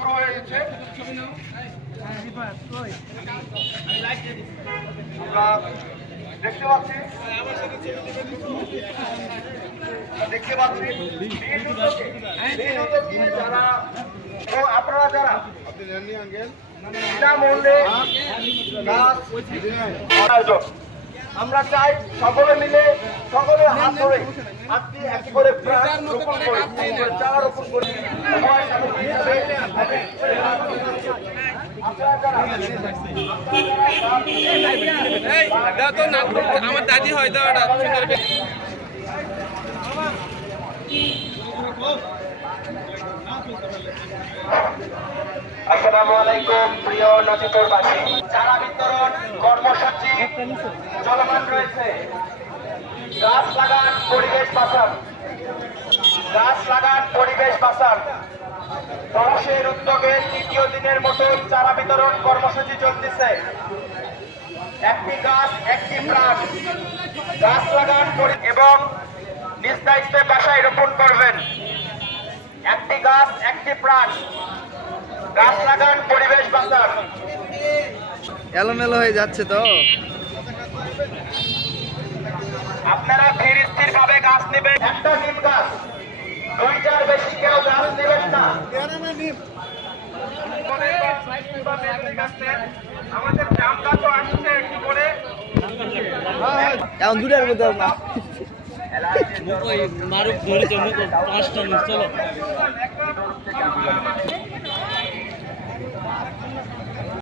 শুরু হয়েছে। আমরা দেখতে পাচ্ছি যারা এবং আপনারা যারা বিনামূল্যে আয়োজন, আমরা চাই সকলে মিলে সকলে হাত ধরে আজকে একটি করে রোপণ করি, চারা রোপণ করি। আমার দাদি হয়তো আসসালামু আলাইকুম প্রিয় নদীপুরবাসী, চারা বিতরণ কর্মসূচি চলমান রয়েছে। গাছ লাগান, পরিবেশ বাঁচান, গাছ লাগান, পরিবেশ বাঁচান। মানুষের উদ্যোগে তৃতীয় দিনের মতো চারা বিতরণ কর্মসূচি চলতেছে। একটি গাছ একটি প্রাণ, গাছ লাগান এবং নিজ দায়িত্বে বাসায় রোপণ করবেন। একটি গাছ একটি প্রাণ, গাছ লাগান, পরিবেশ বাঁচান। এলোমেলো হয়ে যাচ্ছে তো। আপনারা ধীর স্থির ভাবে গাছ নেবেন। একটা নিম গাছ, দুইটার বেশি কেউ গাছ নেবেন না। আমাদের জাম গাছও আসছে একটু করে। এখন দুটার মধ্যে না মারুক ধরেছে মুখ 5টা চলো।